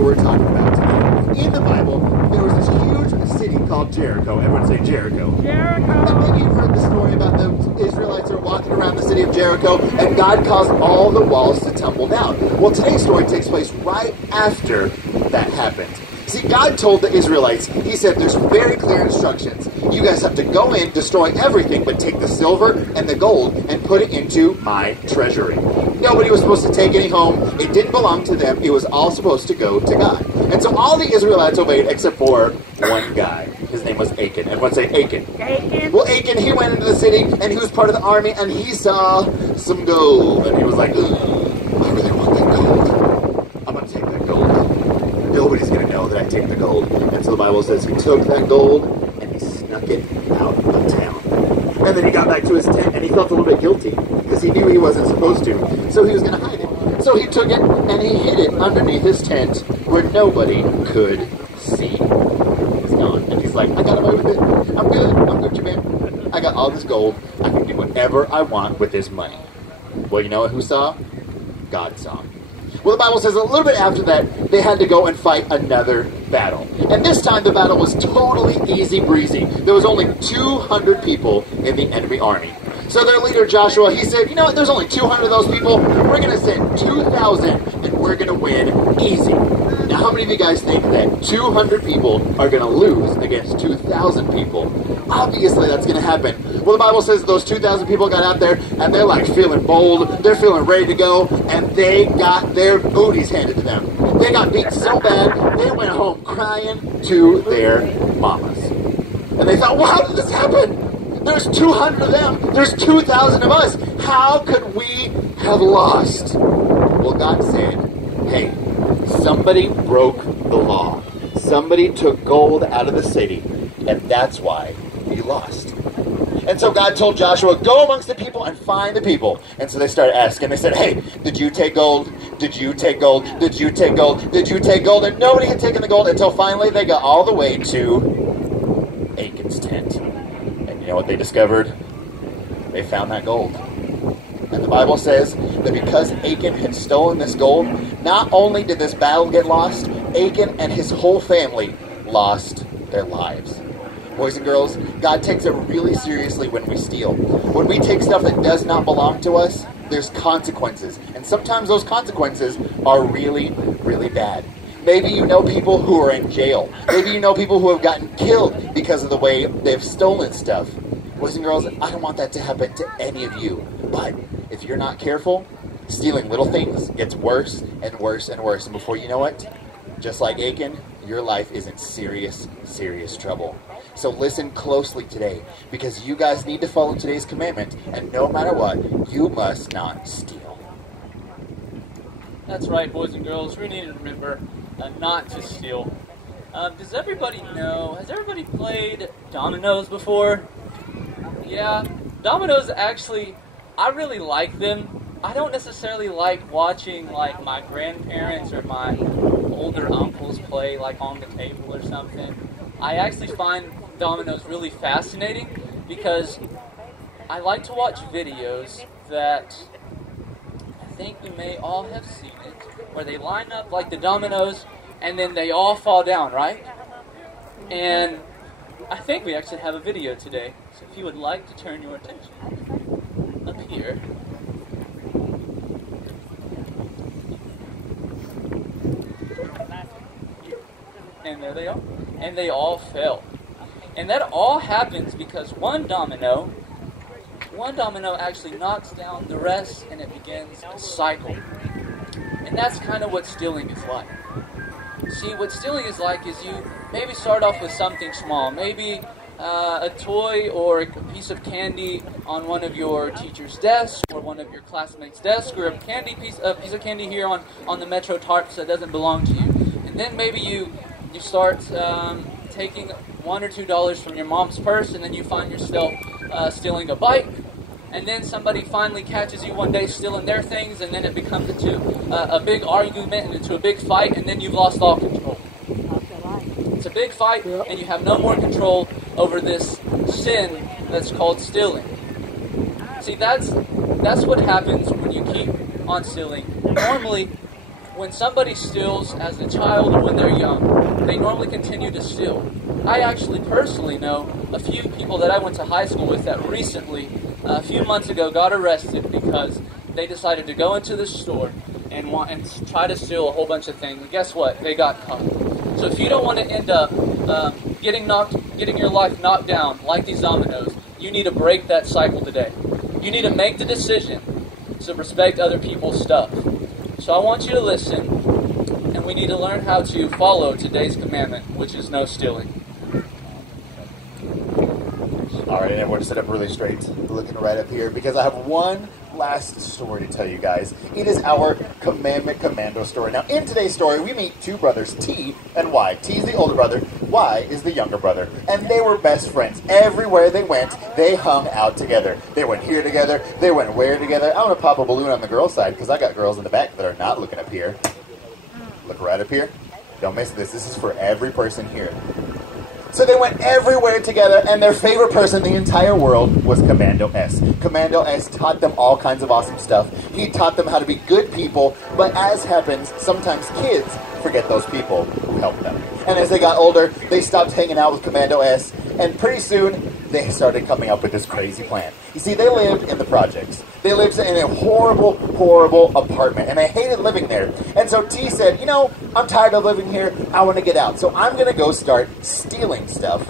what we're talking about today. In the Bible, there was this huge city called Jericho. Everyone say Jericho. Jericho. And maybe you've heard the story about the Israelites are walking around the city of Jericho, and God caused all the walls to tumble down. Well, today's story takes place right after that happened. See, God told the Israelites, he said, there's very clear instructions. You guys have to go in, destroy everything, but take the silver and the gold and put it into my treasury. Nobody was supposed to take any home. It didn't belong to them. It was all supposed to go to God. And so all the Israelites obeyed except for one guy. His name was Achan. Everyone say Achan. Achan. Well, Achan, he went into the city, and he was part of the army, and he saw some gold. And he was like, I really want that gold. I'm going to take that gold. Nobody's going to know that I take the gold. And so the Bible says he took that gold and he snuck it out of town. And then he got back to his tent and he felt a little bit guilty because he knew he wasn't supposed to. So he was going to hide it. So he took it and he hid it underneath his tent where nobody could see. He's gone. And he's like, I got away with it. I'm good. I'm Gucci man. I got all this gold. I can do whatever I want with this money. Well, you know who saw? God saw. Well, the Bible says a little bit after that, they had to go and fight another battle. And this time the battle was totally easy breezy. There was only 200 people in the enemy army. So their leader Joshua, he said, you know what, there's only 200 of those people. We're going to send 2,000 and we're going to win easy. Now, how many of you guys think that 200 people are going to lose against 2,000 people? Obviously, that's going to happen. Well, the Bible says those 2,000 people got out there, and they're like feeling bold. They're feeling ready to go, and they got their booties handed to them. They got beat so bad, they went home crying to their mamas. And they thought, well, how did this happen? There's 200 of them. There's 2,000 of us. How could we have lost? Well, God said, hey, somebody broke the law. Somebody took gold out of the city, and that's why we lost. And so God told Joshua, go amongst the people and find the people. And so they started asking. They said, hey, did you take gold? Did you take gold? Did you take gold? Did you take gold? And nobody had taken the gold until finally they got all the way to Achan's tent. And you know what they discovered? They found that gold. And the Bible says that because Achan had stolen this gold, not only did this battle get lost, Achan and his whole family lost their lives. Boys and girls, God takes it really seriously when we steal. When we take stuff that does not belong to us, there's consequences. And sometimes those consequences are really, really bad. Maybe you know people who are in jail. Maybe you know people who have gotten killed because of the way they've stolen stuff. Boys and girls, I don't want that to happen to any of you. But if you're not careful, stealing little things gets worse and worse and worse. And before you know it, just like Achan, your life is in serious, serious trouble. So listen closely today, because you guys need to follow today's commandment, and no matter what, you must not steal. That's right, boys and girls. We need to remember not to steal. Does everybody know, has everybody played dominoes before? Yeah, dominoes actually, I really like them. I don't necessarily like watching like my grandparents or my older uncles play like on the table or something. I actually find dominoes really fascinating because I like to watch videos that I think you may all have seen it, where they line up like the dominoes and then they all fall down, right? And I think we actually have a video today, so if you would like to turn your attention up here. And there they are. And they all fell. And that all happens because one domino actually knocks down the rest and it begins a cycle. And that's kind of what stealing is like. See, what stealing is like is you maybe start off with something small. Maybe a toy or a piece of candy on one of your teacher's desks or one of your classmates' desks, or a piece of candy here on the Metro tarps that doesn't belong to you. And then maybe you start taking $1 or $2 from your mom's purse, and then you find yourself stealing a bike, and then somebody finally catches you one day stealing their things, and then it becomes into a big argument and into a big fight, and then you've lost all control. It's a big fight, and you have no more control over this sin that's called stealing. See, that's what happens when you keep on stealing. Normally, when somebody steals as a child or when they're young, they normally continue to steal. I actually personally know a few people that I went to high school with that recently, a few months ago, got arrested because they decided to go into the store and try to steal a whole bunch of things. And guess what? They got caught. So if you don't want to end up getting your life knocked down like these dominoes, you need to break that cycle today. You need to make the decision to respect other people's stuff. So I want you to listen, and we need to learn how to follow today's commandment, which is no stealing. All right, everyone sit up really straight, looking right up here, because I have one last story to tell you guys. It is our Commandment Commando story. Now, in today's story, we meet two brothers, T and Y. T is the older brother, Y is the younger brother, and they were best friends. Everywhere they went, they hung out together. They went here together, they went where together. I want to pop a balloon on the girls' side, because I got girls in the back that are not looking up here. Look right up here. Don't miss this. This is for every person here. So they went everywhere together, and their favorite person in the entire world was Commando S. Commando S taught them all kinds of awesome stuff. He taught them how to be good people, but as happens, sometimes kids forget those people who helped them. And as they got older, they stopped hanging out with Commando S, and pretty soon, they started coming up with this crazy plan. You see, they lived in the projects. They lived in a horrible, horrible apartment, and they hated living there. And so T said, you know, I'm tired of living here. I want to get out. So I'm going to go start stealing stuff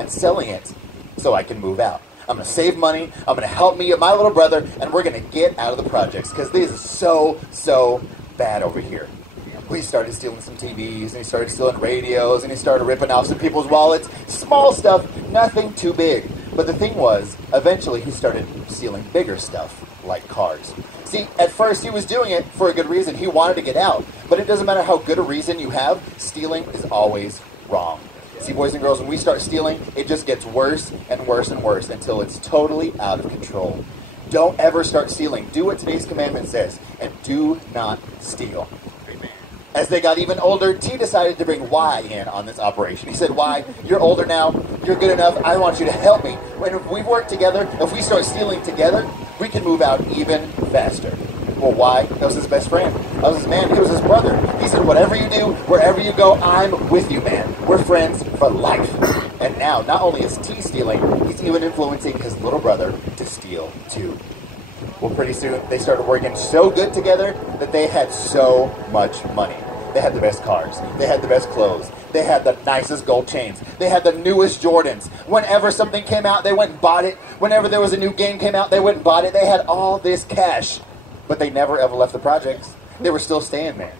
and selling it so I can move out. I'm going to save money. I'm going to help me and my little brother, and we're going to get out of the projects because this is so bad over here. We started stealing some TVs, and he started stealing radios, and he started ripping off some people's wallets. Small stuff, nothing too big. But the thing was, eventually he started stealing bigger stuff, like cars. See, at first he was doing it for a good reason. He wanted to get out. But it doesn't matter how good a reason you have, stealing is always wrong. See, boys and girls, when we start stealing, it just gets worse and worse and worse until it's totally out of control. Don't ever start stealing. Do what today's commandment says, and do not steal. As they got even older, T decided to bring Y in on this operation. He said, Y, you're older now, you're good enough, I want you to help me. When we work together, if we start stealing together, we can move out even faster. Well, Y, that was his best friend. That was his man, he was his brother. He said, whatever you do, wherever you go, I'm with you, man. We're friends for life. And now, not only is T stealing, he's even influencing his little brother to steal too. Well, pretty soon, they started working so good together that they had so much money. They had the best cars. They had the best clothes. They had the nicest gold chains. They had the newest Jordans. Whenever something came out, they went and bought it. Whenever there was a new game came out, they went and bought it. They had all this cash. But they never ever left the projects. They were still staying there.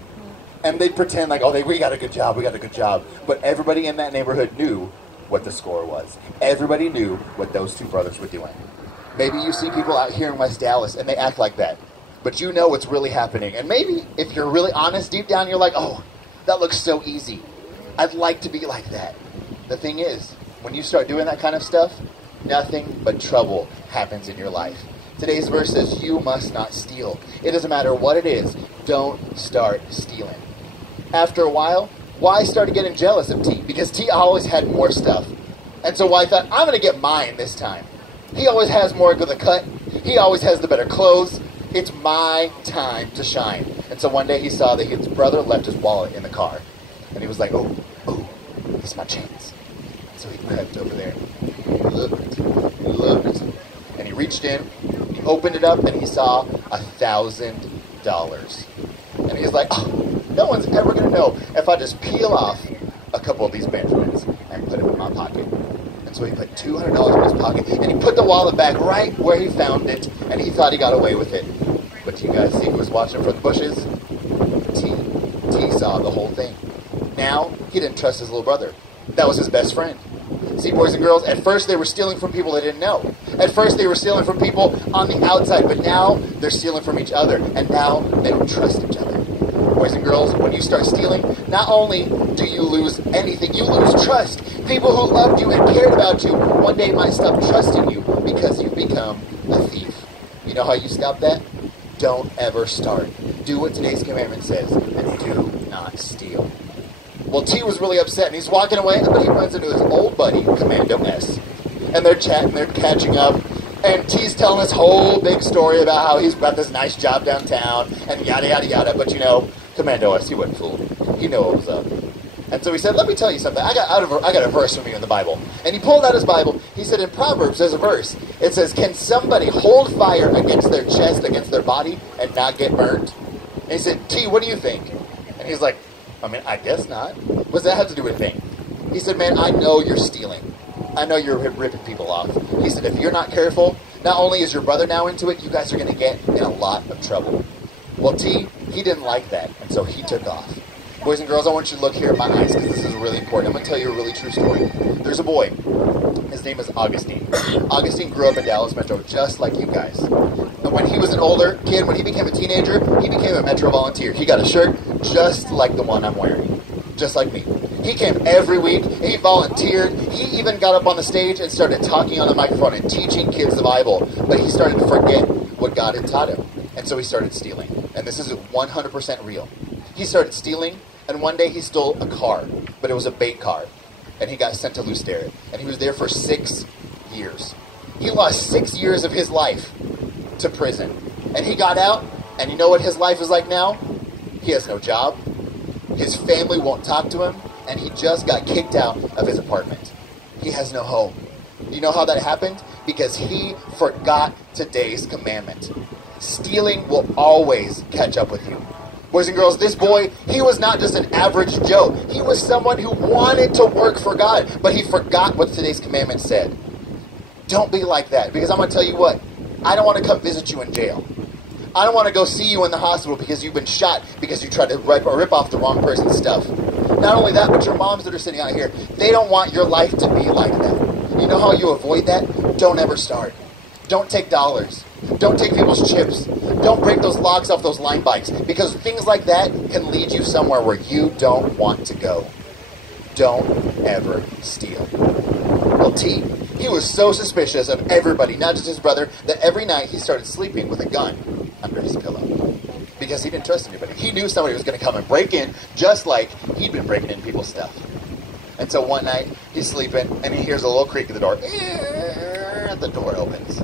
And they'd pretend like, oh, we got a good job, we got a good job. But everybody in that neighborhood knew what the score was. Everybody knew what those two brothers were doing. Maybe you see people out here in West Dallas and they act like that. But you know what's really happening. And maybe, if you're really honest, deep down you're like, oh, that looks so easy. I'd like to be like that. The thing is, when you start doing that kind of stuff, nothing but trouble happens in your life. Today's verse says, you must not steal. It doesn't matter what it is, don't start stealing. After a while, Y started getting jealous of T, because T always had more stuff. And so Y thought, I'm going to get mine this time. He always has more of the cut. He always has the better clothes. It's my time to shine. And so one day he saw that his brother left his wallet in the car. And he was like, oh, it's my chance. And so he crept over there, looked, and he reached in, he opened it up, and he saw $1,000. And he's like, oh, no one's ever going to know if I just peel off a couple of these Benjamins and put them in my pocket. And so he put $200 in his pocket, and he put the wallet back right where he found it, and he thought he got away with it. But you guys see who was watching from the bushes? T saw the whole thing. Now, he didn't trust his little brother. That was his best friend. See, boys and girls, at first they were stealing from people they didn't know. At first they were stealing from people on the outside, but now they're stealing from each other, and now they don't trust each other. Boys and girls, when you start stealing, not only do you lose anything, you lose trust. People who loved you and cared about you one day might stop trusting you because you've become a thief. You know how you stop that? Don't ever start. Do what today's commandment says, and do not steal. Well, T was really upset, and he's walking away, but he runs into his old buddy, Commando S. And they're chatting, they're catching up, and T's telling this whole big story about how he's got this nice job downtown, and yada, yada, yada. But you know, Commando S, he wasn't fooled. He knew what was up. And so he said, let me tell you something. I got a verse from you in the Bible. And he pulled out his Bible. He said, in Proverbs, there's a verse. It says, can somebody hold fire against their chest, against their body, and not get burnt? And he said, T, what do you think? And he's like, I mean, I guess not. What does that have to do with anything? He said, man, I know you're stealing. I know you're ripping people off. He said, if you're not careful, not only is your brother now into it, you guys are going to get in a lot of trouble. Well, T, he didn't like that, and so he took off. Boys and girls, I want you to look here at my eyes because this is really important. I'm going to tell you a really true story. There's a boy. His name is Augustine. Augustine grew up in Dallas Metro just like you guys. And when he was an older kid, when he became a teenager, he became a Metro volunteer. He got a shirt just like the one I'm wearing. Just like me. He came every week. He volunteered. He even got up on the stage and started talking on the microphone and teaching kids the Bible. But he started to forget what God had taught him. And so he started stealing. And this is 100% real. He started stealing, and one day he stole a car. But it was a bait car. And he got sent to Lew Sterrett. And he was there for 6 years. He lost 6 years of his life to prison. And he got out, and you know what his life is like now? He has no job. His family won't talk to him, and he just got kicked out of his apartment. He has no home. You know how that happened? Because he forgot today's commandment. Stealing will always catch up with you. Boys and girls, this boy, he was not just an average Joe. He was someone who wanted to work for God, but he forgot what today's commandment said. Don't be like that, because I'm going to tell you what, I don't want to come visit you in jail. I don't want to go see you in the hospital because you've been shot because you tried to rip off the wrong person's stuff. Not only that, but your moms that are sitting out here, they don't want your life to be like that. You know how you avoid that? Don't ever start. Don't take dollars. Don't take people's chips. Don't break those logs off those line bikes, because things like that can lead you somewhere where you don't want to go. Don't ever steal. Well, T, he was so suspicious of everybody, not just his brother, that every night he started sleeping with a gun under his pillow. Because he didn't trust anybody. He knew somebody was going to come and break in, just like he'd been breaking in people's stuff. And so one night, he's sleeping, and he hears a little creak at the door. The door opens.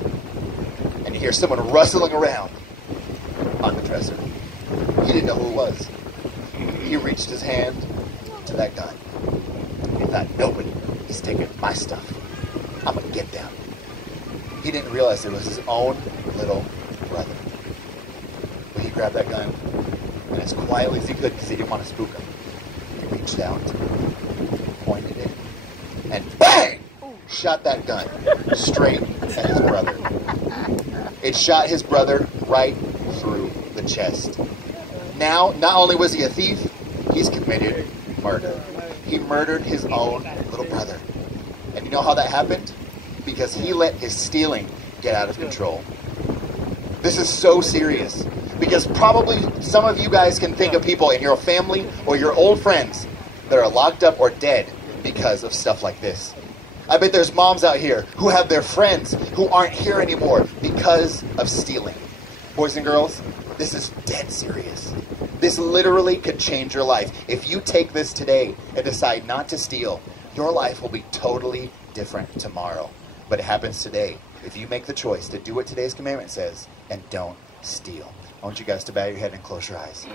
And he hears someone rustling around on the dresser. He didn't know who it was. He reached his hand to that gun. He thought, nobody is taking my stuff. I'm going to get them. He didn't realize it was his own little brother. But he grabbed that gun, and as quietly as he could, because he didn't want to spook him, he reached out, pointed it, and bang! Shot that gun straight at his brother. It shot his brother right through the chest. Now, not only was he a thief, he's committed murder. He murdered his own little brother. And you know how that happened? Because he let his stealing get out of control. This is so serious. Because probably some of you guys can think of people in your family or your old friends that are locked up or dead because of stuff like this. I bet there's moms out here who have their friends who aren't here anymore because of stealing. Boys and girls, this is dead serious. This literally could change your life. If you take this today and decide not to steal, your life will be totally different tomorrow. But it happens today. If you make the choice to do what today's commandment says and don't steal. I want you guys to bow your head and close your eyes.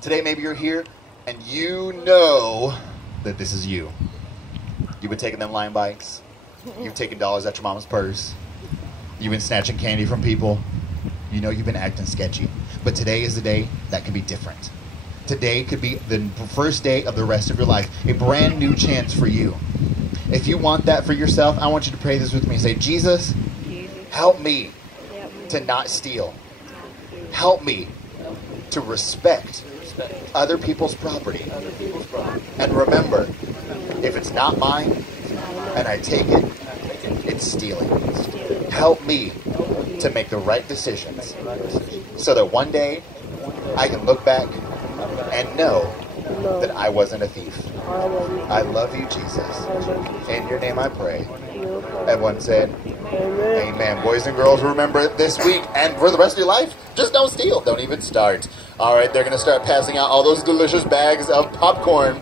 Today maybe you're here and you know that this is you. You've been taking them line bikes. You've taken dollars out your mama's purse. You've been snatching candy from people. You know you've been acting sketchy. But today is the day that can be different. Today could be the first day of the rest of your life. A brand new chance for you. If you want that for yourself, I want you to pray this with me. Say, Jesus, help me to not steal. Help me to respect other people's property. And remember, if it's not mine and I take it, it's stealing. Help me to make the right decisions so that one day I can look back and know that I wasn't a thief. I love you, Jesus. In your name I pray. Everyone said, Amen. Boys and girls, remember it this week and for the rest of your life, just don't steal. Don't even start. All right, they're going to start passing out all those delicious bags of popcorn.